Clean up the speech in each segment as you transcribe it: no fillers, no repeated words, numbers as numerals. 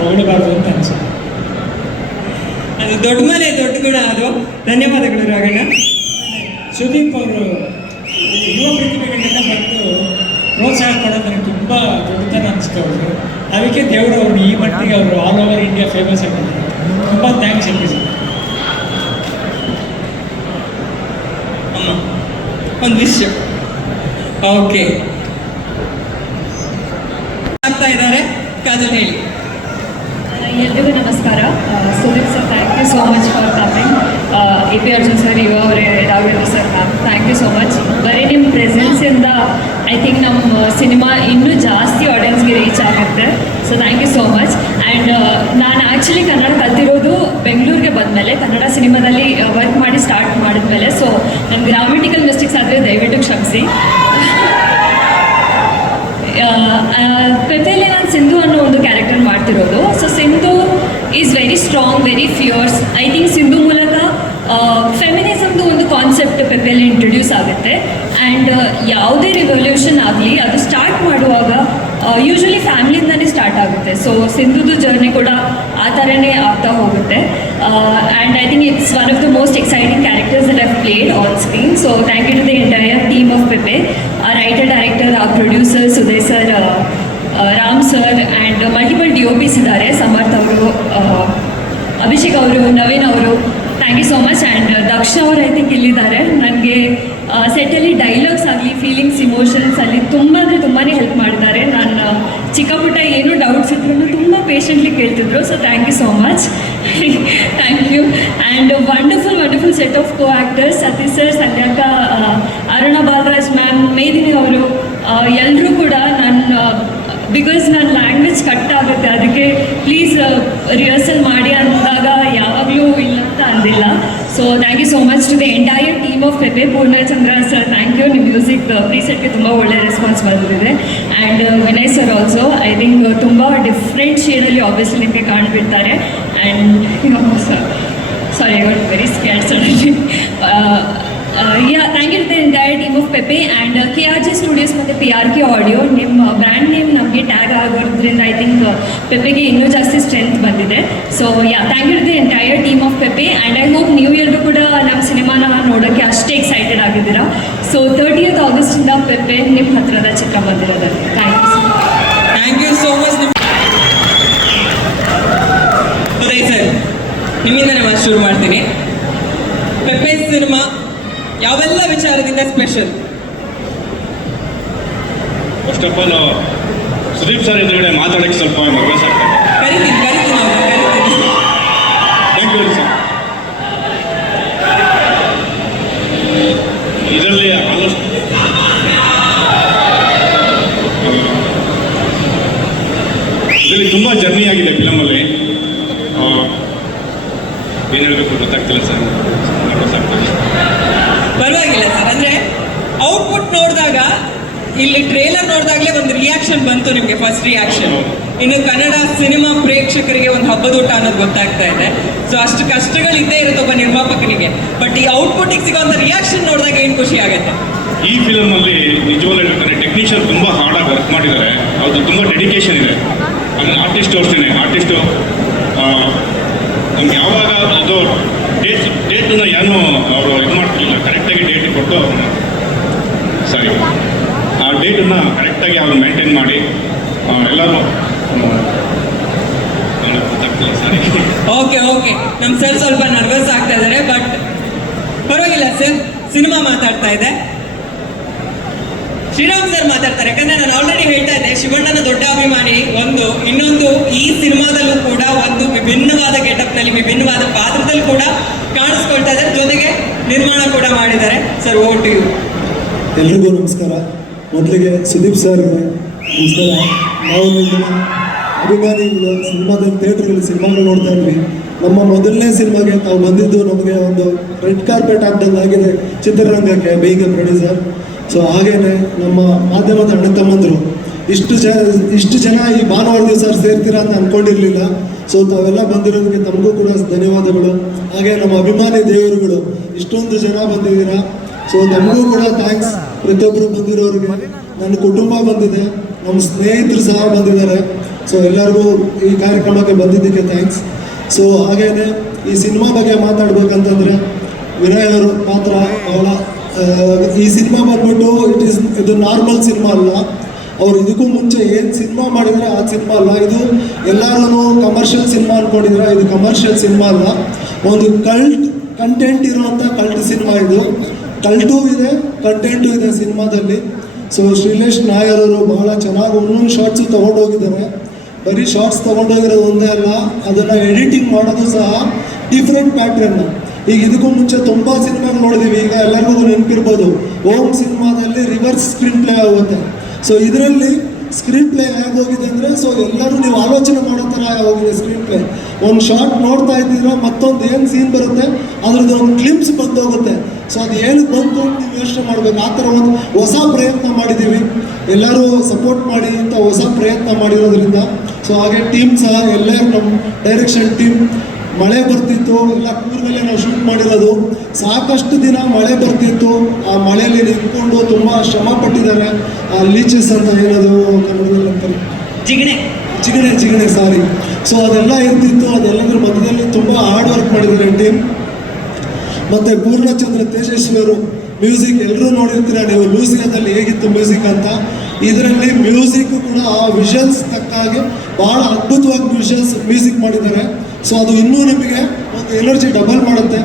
ಹೊಗಳಬಾರ್ದು ಅಂತ ಅನ್ಸುತ್ತೆ. ಅದು ದೊಡ್ಡ ಮನೆ ದೊಡ್ಡ ಗುಣ ಅದು. ಧನ್ಯವಾದಗಳು ರಾಘಣ್ಣ. ಸುದೀಪ್ ಅವರು ಯುವ ಪ್ರತಿಭೆಗಳನ್ನೆಲ್ಲ ಬಂದು ಪ್ರೋತ್ಸಾಹ ಕೊಡೋದು ನನಗೆ ತುಂಬ ದೊಡ್ಡತನ ಅನಿಸ್ತು ಅವರು. ಅದಕ್ಕೆ ದೇವರು ಅವ್ರನ್ನ ಈ ಮಟ್ಟಿಗೆ ಅವರು ಆಲ್ ಓವರ್ ಇಂಡಿಯಾ ಫೇಮಸ್ ಆಗಿದ್ದಾರೆ. ತುಂಬ ಥ್ಯಾಂಕ್ಸ್ ಹೇಳಿ ಸರ್. ಅಮ್ಮ ಒಂದು ವಿಷಯ ಓಕೆ ಆಗ್ತಾ ಇದ್ದಾರೆ. ಕಾಜಲ್ ಹೇಳಿ. ಎಲ್ರಿಗೂ ನಮಸ್ಕಾರ. Sudeep sir, thank you so much for coming. A P Arjun sir, Yuva ಅವರೇ, Raghavendra sir, ma'am, thank you so much. ಬರೀ ನಿಮ್ಮ ಪ್ರೆಸೆನ್ಸಿಂದ ಐ ಥಿಂಕ್ ನಮ್ಮ ಸಿನಿಮಾ ಇನ್ನೂ ಜಾಸ್ತಿ ಆಡಿಯನ್ಸ್ಗೆ ರೀಚ್ ಆಗುತ್ತೆ. So thank you so much. And ನಾನು ಆ್ಯಕ್ಚುಲಿ ಕನ್ನಡ ಕಲ್ತಿರೋದು ಬೆಂಗಳೂರಿಗೆ ಬಂದಮೇಲೆ, ಕನ್ನಡ ಸಿನಿಮಾದಲ್ಲಿ ವರ್ಕ್ ಮಾಡಿ ಸ್ಟಾರ್ಟ್ ಮಾಡಿದ್ಮೇಲೆ. ಸೊ ನನ್ನ ಗ್ರಾಮೆಟಿಕಲ್ ಮಿಸ್ಟೇಕ್ಸ್ ಆದರೆ ದಯವಿಟ್ಟು ಕ್ಷಮಿಸಿ. ಪೆಪೆಯಲ್ಲಿ ನಾನು ಸಿಂಧು ಅನ್ನೋ ಒಂದು ಕ್ಯಾರೆಕ್ಟರ್ ಮಾಡ್ತಿರೋದು. So Sindhu is very strong, very fierce. I think Sindhu ಮೂಲಕ ಫೆಮಿನಿಸಮ್ದು ಒಂದು ಕಾನ್ಸೆಪ್ಟ್ ಪೆಪೆಯಲ್ಲಿ ಇಂಟ್ರೊಡ್ಯೂಸ್ ಆಗುತ್ತೆ. ಆ್ಯಂಡ್ ಯಾವುದೇ ರಿವಲ್ಯೂಷನ್ ಆಗಲಿ ಅದು ಸ್ಟಾರ್ಟ್ ಮಾಡುವಾಗ ಯೂಶ್ವಲಿ ಫ್ಯಾಮಿಲಿಯಿಂದನೇ ಸ್ಟಾರ್ಟ್ ಆಗುತ್ತೆ. ಸೊ ಸಿಂಧುದು ಜರ್ನಿ ಕೂಡ ಆ ಥರನೇ ಆಗ್ತಾ ಹೋಗುತ್ತೆ. And I think it's one of the most exciting characters that I've played on screen. So thank you to the entire team of Pepe, uh writer, director, uh producer ಸುದಯ್ sir, Ram sir, and multiple DOPs ಇದ್ದಾರೆ, ಸಮರ್ಥ್ ಅವರು, ಅಭಿಷೇಕ್ ಅವರು, ನವೀನ್ ಅವರು. Thank you so much. And Daksha ಅವರು I think ಇಲ್ಲಿದ್ದಾರೆ. ನನಗೆ ಸೆಟ್ಟಲ್ಲಿ dialogues ಆಗಲಿ, feelings, emotions ಅಲ್ಲಿ ತುಂಬ ಅಂದರೆ ತುಂಬಾ ಹೆಲ್ಪ್ ಮಾಡಿದ್ದಾರೆ. ನಾನು ಚಿಕ್ಕ ಪುಟ್ಟ ಏನೂ ಡೌಟ್ಸ್ ಇದ್ರೂ ತುಂಬ ಪೇಷಂಟ್ಲಿ ಕೇಳ್ತಿದ್ರು. So thank you so much. Thank you. And wonderful set of co actors, Satish sir, ಸಂಧ್ಯಾಕ, ಅರುಣ ಬಾಲರಾಜ್ ಮ್ಯಾಮ್, ಮೇದಿನಿ ಅವರು, ಎಲ್ಲರೂ ಕೂಡ ಬಿಕಾಸ್ ನನ್ನ ಲ್ಯಾಂಗ್ವೇಜ್ ಕಟ್ ಆಗುತ್ತೆ, ಅದಕ್ಕೆ ಪ್ಲೀಸ್ ರಿಹರ್ಸಲ್ ಮಾಡಿ ಅಂದಾಗ ಯಾವಾಗಲೂ ಇಲ್ಲ ಅಂತ ಅಂದಿಲ್ಲ. So thank you so much to the entire team of Pepe. Poornachandra sir, thank you. ನಿಮ್ಮ ಮ್ಯೂಸಿಕ್ ಪ್ರೀಸೆಟ್ಗೆ ತುಂಬ ಒಳ್ಳೆ ರೆಸ್ಪಾನ್ಸ್ ಬಂದಿದೆ. And Vinay sir also I think ತುಂಬ ಡಿಫ್ರೆಂಟ್ ಶೇಡಲ್ಲಿ ಆಬ್ವಿಯಸ್ಲಿ ನಿಮಗೆ ಕಾಣ್ಬಿಡ್ತಾರೆ. And sorry, I what very scared suddenly. Thank you to the entire team of Pepe and KRJ studios ಮತ್ತು PRK ಆಡಿಯೋ. ನಿಮ್ಮ ಬ್ರ್ಯಾಂಡ್ ನೇಮ್ ನಮಗೆ ಟ್ಯಾಗ್ ಆಗೋದ್ರಿಂದ ಐ ಥಿಂಕ್ ಪೆಪೆಗೆ ಇನ್ನೂ ಜಾಸ್ತಿ ಸ್ಟ್ರೆಂತ್ ಬಂದಿದೆ. So thank you to the entire team of Pepe. And I hope new ಇಯರ್ಗೂ ಕೂಡ ನಮ್ಮ ಸಿನಿಮಾನ ನೋಡೋಕ್ಕೆ ಅಷ್ಟೇ ಎಕ್ಸೈಟೆಡ್ ಆಗಿದ್ದೀರಾ. ಸೊ 30th ಆಗಸ್ಟಿಂದ ಪೆಪೆ ನಿಮ್ಮ ಹತ್ತಿರದ ಚಿತ್ರ ಬಂದಿರೋದು. Thank you so much. Uday sir, ನಿಮ್ಮಿಂದನೇ ನಾನು ಶುರು ಮಾಡ್ತೀನಿ. ಪೆಪೆ ಸಿನಿಮಾ ಯಾವೆಲ್ಲ ವಿಚಾರದಿಂದ special? First of all Sudeep sir ಎದುರುಗಡೆ ಮಾತಾಡೋಕ್ಕೆ ಸ್ವಲ್ಪ ನರ್ವಸ್ ಆಗ್ತದೆ. ಕರಿತೀನಿ. Thank you sir. ಇದರಲ್ಲಿ ಆಲ್ಮೋಸ್ಟ್ ಇದರಲ್ಲಿ ತುಂಬ ಜರ್ನಿ ಆಗಿದೆ ಫಿಲಮಲ್ಲಿ. ಏನು ಹೇಳಬೇಕು ಗೊತ್ತಾಗ್ತಿಲ್ಲ ಸರ್, ನರ್ವಸ್ ಆಗ್ತದೆ. ಪರವಾಗಿಲ್ಲ ಸರ್. ಅಂದರೆ ಔಟ್ಪುಟ್ ನೋಡಿದಾಗ, ಇಲ್ಲಿ ಟ್ರೇಲರ್ ನೋಡಿದಾಗಲೇ ಒಂದು ರಿಯಾಕ್ಷನ್ ಬಂತು ನಿಮಗೆ, ಫಸ್ಟ್ ರಿಯಾಕ್ಷನ್. ಇನ್ನು ಕನ್ನಡ ಸಿನಿಮಾ ಪ್ರೇಕ್ಷಕರಿಗೆ ಒಂದು ಹಬ್ಬದೂಟ ಅನ್ನೋದು ಗೊತ್ತಾಗ್ತಾ ಇದೆ. ಸೊ ಅಷ್ಟು ಕಷ್ಟಗಳಿದ್ದೇ ಇರುತ್ತೆ ಒಬ್ಬ ನಿರ್ಮಾಪಕನಿಗೆ. ಬಟ್ ಈ ಔಟ್ಪುಟ್ಟಿಗೆ ಸಿಗೋಂಥ ರಿಯಾಕ್ಷನ್ ನೋಡಿದಾಗ ಏನು ಖುಷಿ ಆಗುತ್ತೆ. ಈ ಫಿಲಮಲ್ಲಿ ನಿಜವಾಗ್ಲೂ ಹೇಳ್ತಾರೆ, ಟೆಕ್ನಿಷಿಯನ್ ತುಂಬ ಹಾರ್ಡಾಗಿ ವರ್ಕ್ ಮಾಡಿದ್ದಾರೆ. ಅದು ತುಂಬ ಡೆಡಿಕೇಶನ್ ಇದೆ. ಆಮೇಲೆ ಆರ್ಟಿಸ್ಟು ಅಷ್ಟೇ, ಆರ್ಟಿಸ್ಟು ನಮ್ಗೆ ಯಾವಾಗ ಅದು ಡೇಟನ್ನು ಏನೂ ಅವರು ಇದು ಮಾಡ್ತಿಲ್ಲ, ಕರೆಕ್ಟಾಗಿ ಡೇಟ್ ಕೊಟ್ಟು ಸಾರಿ ಆ ಡೇಟನ್ನು ಕರೆಕ್ಟಾಗಿ ಅವ್ರು ಮೇಂಟೈನ್ ಮಾಡಿ ಎಲ್ಲರೂ ಗೊತ್ತಾಗ್ತಿಲ್ಲ ಸಾರಿ. ಓಕೆ ನಮ್ಮ ಸರ್ ಸ್ವಲ್ಪ ನರ್ವಸ್ ಆಗ್ತಾ ಇದ್ದಾರೆ. ಬಟ್ ಪರವಾಗಿಲ್ಲ ಸರ್, ಸಿನಿಮಾ ಮಾತಾಡ್ತಾ ಇದೆ. ಶ್ರೀರಾಮ್ ಸರ್ ಮಾತಾಡ್ತಾರೆ. ಯಾಕಂದ್ರೆ ನಾನು ಆಲ್ರೆಡಿ ಹೇಳ್ತಾ ಇದ್ದೆ, ಶಿವಣ್ಣನ ದೊಡ್ಡ ಅಭಿಮಾನಿ ಒಂದು. ಇನ್ನೊಂದು, ಈ ಸಿನಿಮಾದಲ್ಲೂ ಕೂಡ ಒಂದು ವಿಭಿನ್ನವಾದ ಗೆಟಪ್ನಲ್ಲಿ, ವಿಭಿನ್ನವಾದ ಪಾತ್ರದಲ್ಲಿ ಕೂಡ ಕಾಣಿಸ್ಕೊಳ್ತಾ ಇದ್ದಾರೆ. ಜೊತೆಗೆ ನಿರ್ಮಾಣ ಕೂಡ ಮಾಡಿದ್ದಾರೆ. Sir, over to you. ಎಲ್ರಿಗೂ ನಮಸ್ಕಾರ. ಮೊದಲಿಗೆ ಸುದೀಪ್ ಸರ್ಗೆ ನಮಸ್ಕಾರ. ನಾವು ಅಭಿಮಾನಿಗಳು ಸಿನಿಮಾದಲ್ಲಿ ಥಿಯೇಟ್ರಲ್ಲಿ ಸಿನಿಮಾಗಳು ನೋಡ್ತಾ ಇದ್ವಿ. ನಮ್ಮ ಮೊದಲನೇ ಸಿನಿಮಾಗೆ ತಾವು ಬಂದಿದ್ದು ನಮಗೆ ಒಂದು ರೆಡ್ ಕಾರ್ಪೆಟ್ ಆಗ್ದಂಗಾಗಿದೆ ಚಿತ್ರರಂಗಕ್ಕೆ, ಬೀಯಿಂಗ್ ಎ ಪ್ರೊಡ್ಯೂಸರ್. ಸೊ ಹಾಗೇನೆ ನಮ್ಮ ಮಾಧ್ಯಮದ ಅಣ್ಣ ತಮ್ಮಂದರು ಇಷ್ಟು ಜನ ಈ ಭಾನುವಾರ ದಿವಸ ಸೇರ್ತೀರಾ ಅಂತ ಅಂದ್ಕೊಂಡಿರಲಿಲ್ಲ. ಸೊ ತಾವೆಲ್ಲ ಬಂದಿರೋದಕ್ಕೆ ತಮಗೂ ಕೂಡ ಧನ್ಯವಾದಗಳು. ಹಾಗೆ ನಮ್ಮ ಅಭಿಮಾನಿ ದೇವರುಗಳು ಇಷ್ಟೊಂದು ಜನ ಬಂದಿದ್ದೀರಾ. ಸೊ ತಮಗೂ ಕೂಡ ಥ್ಯಾಂಕ್ಸ್. ಪ್ರತಿಯೊಬ್ಬರು ಬಂದಿರೋರಿಗೆ ನನ್ನ ಕುಟುಂಬ ಬಂದಿದೆ, ನಮ್ಮ ಸ್ನೇಹಿತರು ಸಹ ಬಂದಿದ್ದಾರೆ. ಸೊ ಎಲ್ಲರಿಗೂ ಈ ಕಾರ್ಯಕ್ರಮಕ್ಕೆ ಬಂದಿದ್ದಕ್ಕೆ ಥ್ಯಾಂಕ್ಸ್. ಸೊ ಹಾಗೇನೆ ಈ ಸಿನಿಮಾ ಬಗ್ಗೆ ಮಾತಾಡ್ಬೇಕಂತಂದರೆ ವಿನಯ್ ಅವರು ಪಾತ್ರ ಬಹಳ ಈ ಸಿನಿಮಾ ಬಂದ್ಬಿಟ್ಟು ಇದು ನಾರ್ಮಲ್ ಸಿನಿಮಾ ಅಲ್ಲ. ಅವ್ರು ಇದಕ್ಕೂ ಮುಂಚೆ ಏನು ಸಿನಿಮಾ ಮಾಡಿದರೆ ಆ ಸಿನಿಮಾ ಅಲ್ಲ. ಇದು ಎಲ್ಲರೂ ಕಮರ್ಷಿಯಲ್ ಸಿನಿಮಾ ಅಂದ್ಕೊಂಡಿದ್ರೆ ಇದು ಕಮರ್ಷಿಯಲ್ ಸಿನಿಮಾ ಅಲ್ಲ. ಒಂದು ಕಂಟೆಂಟ್ ಇರುವಂಥ ಕಲ್ಟ್ ಸಿನಿಮಾ ಇದು. ಕಲ್ಟೂ ಇದೆ, ಕಂಟೆಂಟು ಇದೆ ಸಿನಿಮಾದಲ್ಲಿ. ಸೊ ಶ್ರೀಲೇಶ್ ನಾಯರ್ ಅವರು ಬಹಳ ಚೆನ್ನಾಗಿ ಒಂದೊಂದು ಶಾರ್ಟ್ಸು ತೊಗೊಂಡೋಗಿದ್ದಾರೆ. ಬರೀ ಶಾರ್ಟ್ಸ್ ತೊಗೊಂಡೋಗಿರೋದು ಒಂದೇ ಅಲ್ಲ, ಅದನ್ನು ಎಡಿಟಿಂಗ್ ಮಾಡೋದು ಸಹ ಡಿಫ್ರೆಂಟ್ ಪ್ಯಾಟ್ರನ್. ಈಗ ಇದಕ್ಕೂ ಮುಂಚೆ ತುಂಬ ಸಿನಿಮಾಗಳು ನೋಡಿದ್ದೀವಿ. ಈಗ ಎಲ್ಲರಿಗೂ ನೆನಪಿರ್ಬೋದು, ಓಮ್ ಸಿನಿಮಾದಲ್ಲಿ ರಿವರ್ಸ್ ಸ್ಕ್ರೀನ್ ಪ್ಲೇ ಆಗುತ್ತೆ. ಸೊ ಇದರಲ್ಲಿ ಸ್ಕ್ರೀನ್ ಪ್ಲೇ ಹೇಗೋಗಿದೆ ಅಂದರೆ, ಸೊ ಎಲ್ಲರೂ ನೀವು ಆಲೋಚನೆ ಮಾಡೋ ಥರ ಹೋಗಿದೆ ಸ್ಕ್ರೀನ್ ಪ್ಲೇ. ಒಂದು ಶಾರ್ಟ್ ನೋಡ್ತಾ ಇದ್ದೀರಾ, ಮತ್ತೊಂದು ಏನು ಸೀನ್ ಬರುತ್ತೆ ಅದ್ರದ್ದು ಒಂದು ಕ್ಲಿಪ್ಸ್ ಬಂದೋಗುತ್ತೆ. ಸೊ ಅದು ಏನಕ್ಕೆ ಬಂತು ಅಂತ ನೀವು ಯೋಚನೆ ಮಾಡಬೇಕು. ಆ ಥರ ಒಂದು ಹೊಸ ಪ್ರಯತ್ನ ಮಾಡಿದ್ದೀವಿ. ಎಲ್ಲರೂ ಸಪೋರ್ಟ್ ಮಾಡಿ ಅಂತ ಹೊಸ ಪ್ರಯತ್ನ ಮಾಡಿರೋದ್ರಿಂದ. ಸೊ ಹಾಗೆ ಟೀಮ್ ಸಹ ಎಲ್ಲರೂ ನಮ್ಮ ಡೈರೆಕ್ಷನ್ ಟೀಮ್, ಮಳೆ ಬರ್ತಿತ್ತು, ಎಲ್ಲ ಕೂರ್ಮೇಲೆ ನಾವು ಶೂಟ್ ಮಾಡಿರೋದು. ಸಾಕಷ್ಟು ದಿನ ಮಳೆ ಬರ್ತಿತ್ತು. ಆ ಮಳೆಯಲ್ಲಿ ನಿಂತ್ಕೊಂಡು ತುಂಬ ಶ್ರಮ ಪಟ್ಟಿದ್ದಾರೆ. ಆ ಲೀಚಸ್ ಅಂತ ಏನದು ಕನ್ನಡದಲ್ಲಿ ಅಂತಾರೆ, ಜಿಗಣೆ ಸಾರಿ. ಸೊ ಅದೆಲ್ಲ ಇರ್ತಿತ್ತು. ಅದೆಲ್ಲದ್ರ ಮಧ್ಯದಲ್ಲಿ ತುಂಬ ಹಾರ್ಡ್ ವರ್ಕ್ ಮಾಡಿದ್ದಾರೆ ಟೀಮ್. ಮತ್ತು ಪೂರ್ಣಚಂದ್ರ ತೇಜಸ್ವಿ ಅವರು ಮ್ಯೂಸಿಕ್ ಎಲ್ಲರೂ ನೋಡಿರ್ತೀರ ನೀವು ಲೂಸಿಯಾದಲ್ಲಿ ಹೇಗಿತ್ತು ಮ್ಯೂಸಿಕ್ ಅಂತ. ಇದರಲ್ಲಿ ಮ್ಯೂಸಿಕ್ ಕೂಡ ಆ ವಿಷಲ್ಸ್ ತಕ್ಕಾಗಿ ಭಾಳ ಅದ್ಭುತವಾಗಿ ಮ್ಯೂಸಿಕ್ ಮಾಡಿದ್ದಾರೆ. ಸೊ ಅದು ಇನ್ನೂ ನಿಮಗೆ ಒಂದು ಎನರ್ಜಿ ಡಬಲ್ ಮಾಡುತ್ತೆ.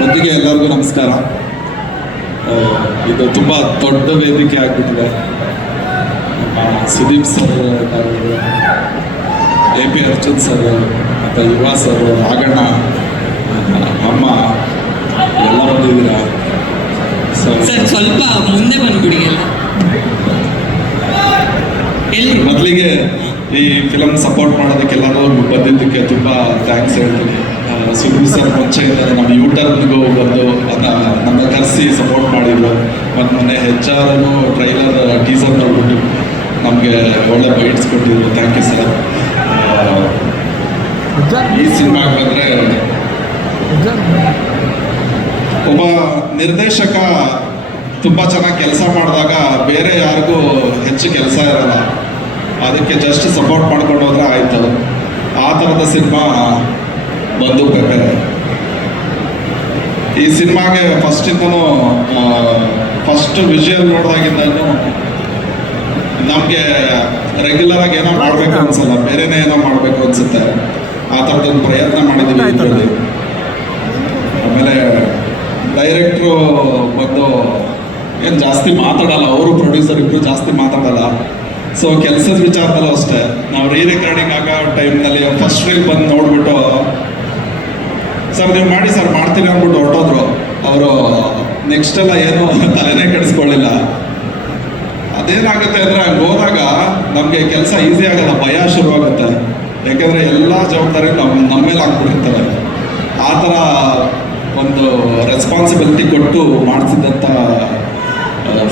ಮೊದಲಿಗೆ ಎಲ್ಲರಿಗೂ ನಮಸ್ಕಾರ. ಇದು ತುಂಬ ದೊಡ್ಡ ವೇದಿಕೆ ಆಗಿಬಿಟ್ಟಿದೆ. Sudeep sir, AP Arjun sir, ಮತ್ತು ಯುವ ಸರ್, ರಾಘಣ್ಣ, ಅಮ್ಮ ಎಲ್ಲ ಬಂದಿದ್ದೀರಾ. ಸರ್ ಸ್ವಲ್ಪ ಮುಂದೆ ಬಂದ್ಬಿಡಿ ಎಲ್ಲ. ಮೊದಲಿಗೆ ಈ ಫಿಲಮ್ ಸಪೋರ್ಟ್ ಮಾಡೋದಕ್ಕೆಲ್ಲರೂ ಬಂದಿದ್ದಕ್ಕೆ ತುಂಬ ಥ್ಯಾಂಕ್ಸ್ ಹೇಳ್ತೀನಿ. ಸುದೀಪ್ ಸರ್ ಮುಂಚೆಯಿಂದ ನಮ್ಮ ಯೂಟರ್ನ್ಗೂ ಬಂದು ನನ್ನ ಕರೆಸಿ ಸಪೋರ್ಟ್ ಮಾಡಿದ್ರು. ಮತ್ತು ಮೊನ್ನೆ HR ಟ್ರೈಲರ್ ಟೀಸರ್ ನೋಡ್ಬಿಟ್ಟು ನಮಗೆ ಒಳ್ಳೆ ಬೈಟ್ಸ್ ಕೊಟ್ಟಿದ್ರು. Thank you sir. ಈ ಸಿನಿಮಾಗೆ ಬಂದರೆ ಒಬ್ಬ ನಿರ್ದೇಶಕ ತುಂಬ ಚೆನ್ನಾಗಿ ಕೆಲಸ ಮಾಡಿದಾಗ ಬೇರೆ ಯಾರಿಗೂ ಹೆಚ್ಚು ಕೆಲಸ ಇರಲ್ಲ. ಅದಕ್ಕೆ ಜಸ್ಟ್ ಸಪೋರ್ಟ್ ಮಾಡ್ಕೊಂಡು ಹೋದ್ರೆ ಆಯಿತು. ಆ ಥರದ ಸಿನಿಮಾ ಬಂದು ಪೆಪ್ಪೆ. ಈ ಸಿನಿಮಾಗೆ ಫಸ್ಟಿಂದನೂ ಫಸ್ಟ್ ವಿಜುವಲ್ ನೋಡಿದಾಗಿಂದನೂ ನಮಗೆ ರೆಗ್ಯುಲರಾಗಿ ಏನೋ ಮಾಡಬೇಕು ಅನ್ಸಲ್ಲ, ಬೇರೆನೇ ಏನೋ ಮಾಡಬೇಕು ಅನ್ಸುತ್ತೆ. ಆ ಥರದೊಂದು ಪ್ರಯತ್ನ ಮಾಡಿದ್ದೀವಿ ಇದರಲ್ಲಿ. ಆಮೇಲೆ ಡೈರೆಕ್ಟ್ರು ಬಂದು ಏನು ಜಾಸ್ತಿ ಮಾತಾಡಲ್ಲ, ಅವರು ಪ್ರೊಡ್ಯೂಸರ್ ಇಬ್ಬರು ಜಾಸ್ತಿ ಮಾತಾಡಲ್ಲ. ಸೊ ಕೆಲಸದ ವಿಚಾರದಲ್ಲೂ ಅಷ್ಟೇ, ನಾವು ರಿಕಾರ್ಡಿಂಗ್ ಆಗೋ ಟೈಮ್ನಲ್ಲಿ ಫಸ್ಟ್ ರೀಲ್ ಬಂದು ನೋಡ್ಬಿಟ್ಟು ಸರ್ ನೀವು ಮಾಡಿ ಸರ್ ಮಾಡ್ತೀನಿ ಅಂದ್ಬಿಟ್ಟು ಹೊರಟೋದ್ರು. ಅವರು ನೆಕ್ಸ್ಟ್ ಎಲ್ಲ ಏನು ತಲೆನೇ ಕೆಡಿಸ್ಕೊಳ್ಳಿಲ್ಲ. ಅದೇನಾಗುತ್ತೆ ಅಂದರೆ ಹಂಗೆ ಹೋದಾಗ ನಮಗೆ ಕೆಲಸ ಈಸಿ ಆಗಲ್ಲ, ಭಯ ಶುರುವಾಗುತ್ತೆ. ಯಾಕೆಂದರೆ ಎಲ್ಲ ಜವಾಬ್ದಾರಿ ನಮ್ಮ ಮೇಲೆ ಹಾಕ್ಬಿಟ್ಟಿರ್ತಾರೆ. ಆ ಥರ ಒಂದು ರೆಸ್ಪಾನ್ಸಿಬಿಲಿಟಿ ಕೊಟ್ಟು ಮಾಡ್ತಿದ್ದಂಥ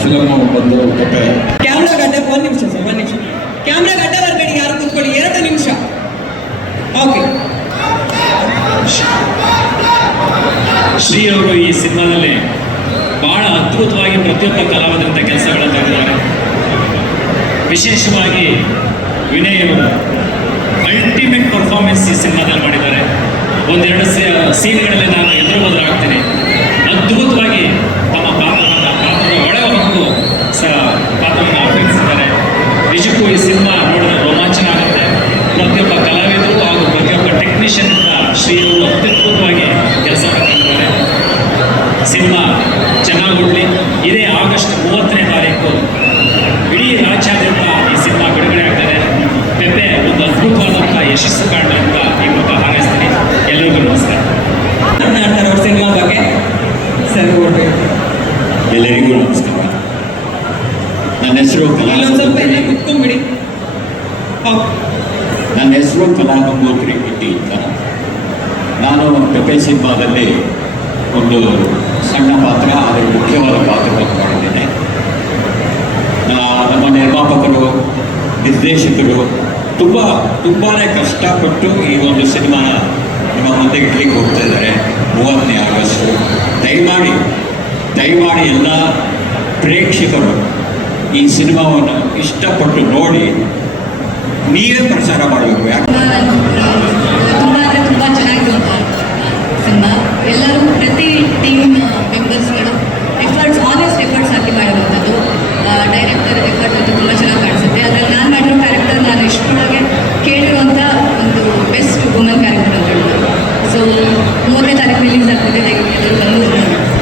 ಫಿಲಮು ಬಂದು ಕತೆ. ಕ್ಯಾಮ್ರಾ ಗಡ್ಡೆ ಒಂದು ನಿಮಿಷ ಸರ್, ಒಂದು ನಿಮಿಷ. ಕ್ಯಾಮ್ರಾ ಗಡ್ಡೆ ಬರಬೇಡಿ, ಯಾರು ಕೂತ್ಕೊಳ್ಳಿ, 2 ನಿಮಿಷ. ಓಕೆ. ಶ್ರೀ ಅವರು ಈ ಸಿನಿಮಾದಲ್ಲಿ ಬಹಳ ಅದ್ಭುತವಾಗಿ ಪ್ರತಿಯೊಬ್ಬ ಕಲಾವಿದರಂಥ ಕೆಲಸಗಳನ್ನು ತೆಗೆದಿದ್ದಾರೆ. ವಿಶೇಷವಾಗಿ ವಿನಯ್ ಅವರು ಅಲ್ಟಿಮೇಟ್ ಪರ್ಫಾರ್ಮೆನ್ಸ್ ಈ ಸಿನಿಮಾದಲ್ಲಿ ಮಾಡಿದ್ದಾರೆ. ಒಂದೆರಡು ಸೀನ್ಗಳಲ್ಲಿ ನಾನು ಎದುರು ಬದಲಾಗ್ತೀನಿ. ಅದ್ಭುತವಾಗಿ ತಮ್ಮ ಪಾತ್ರದ ಒಳ ಹೊರಗೂ ಪಾತ್ರವನ್ನು ಅಭಿನಯಿಸಿದ್ದಾರೆ. ನಿಜಕ್ಕೂ ಈ ಸಿನಿಮಾ ನೋಡಿದ್ರೆ ರೋಮಾಂಚನ ಆಗುತ್ತೆ. ಪ್ರತಿಯೊಬ್ಬ ಕಲಾವಿದರು ಹಾಗೂ ಪ್ರತಿಯೊಬ್ಬ ಟೆಕ್ನಿಷಿಯನ್ ಶ್ರೀ ಅವರು ಅತ್ಯದ್ಭುತವಾಗಿ ಕೆಲಸ ಮಾಡಿದ್ದಾರೆ. ಸಿನಿಮಾ ಚೆನ್ನಾಗಿ ಉಡಲಿ. ಇದೇ ಆಗಸ್ಟ್ 30ನೇ ತಾರೀಕು ಇಡೀ ರಾಜ್ಯಾದ್ಯಂತ ಈ ಸಿನಿಮಾ ಬಿಡುಗಡೆ ಆಗ್ತದೆ. ಪೆಪ್ಪೆ ಒಂದು ಅದ್ಭುತವಾದಂಥ ಯಶಸ್ಸು ಕಾಣಲಿ ಅಂತ ಈ ಮೂಲಕ ಹಾರೈಸ್ತೀನಿ. ಎಲ್ಲರಿಗೂ ನಮಸ್ಕಾರ. ಮಾತನಾಡ್ತಾರೆ ಅವ್ರ ಸಿನಿಮಾ ಬಗ್ಗೆ ಸರ್ ಕೊಡ್ಬೇಕು. ಎಲ್ಲರಿಗೂ ನಮಸ್ಕಾರ. ನನ್ನ ಹೆಸರು ಇಲ್ಲೊಂದು ಸ್ವಲ್ಪ ಎಲ್ಲ ಕುತ್ಕೊಂಡ್ಬಿಡಿ. ನನ್ನ ಹೆಸರು ಕಲಾಗಂಗೋತ್ರಿ ರೆಡ್ಡಿ ಅಂತ. ನಾನು ಪೆಪ್ಪೆ ಸಿನಿಮಾದಲ್ಲಿ ಒಂದು ಸಣ್ಣ ಪಾತ್ರ, ಆದರೆ ಮುಖ್ಯವಾದ ಪಾತ್ರವನ್ನು ಮಾಡಿದ್ದೇನೆ. ನಮ್ಮ ನಿರ್ಮಾಪಕರು, ನಿರ್ದೇಶಕರು ತುಂಬಾ ಕಷ್ಟಪಟ್ಟು ಈ ಒಂದು ಸಿನಿಮಾ ನಿಮ್ಮ ಮುಂದೆ ಇಟ್ಲಿಕ್ಕೆ ಹೋಗ್ತಾ ಇದ್ದಾರೆ. 30ನೇ ಆಗಸ್ಟು ದಯಮಾಡಿ ದಯಮಾಡಿ ಎಲ್ಲ ಪ್ರೇಕ್ಷಕರು ಈ ಸಿನಿಮಾವನ್ನು ಇಷ್ಟಪಟ್ಟು ನೋಡಿ ನೀವೇ ಪ್ರಚಾರ ಮಾಡಬೇಕು. ಯಾಕೆ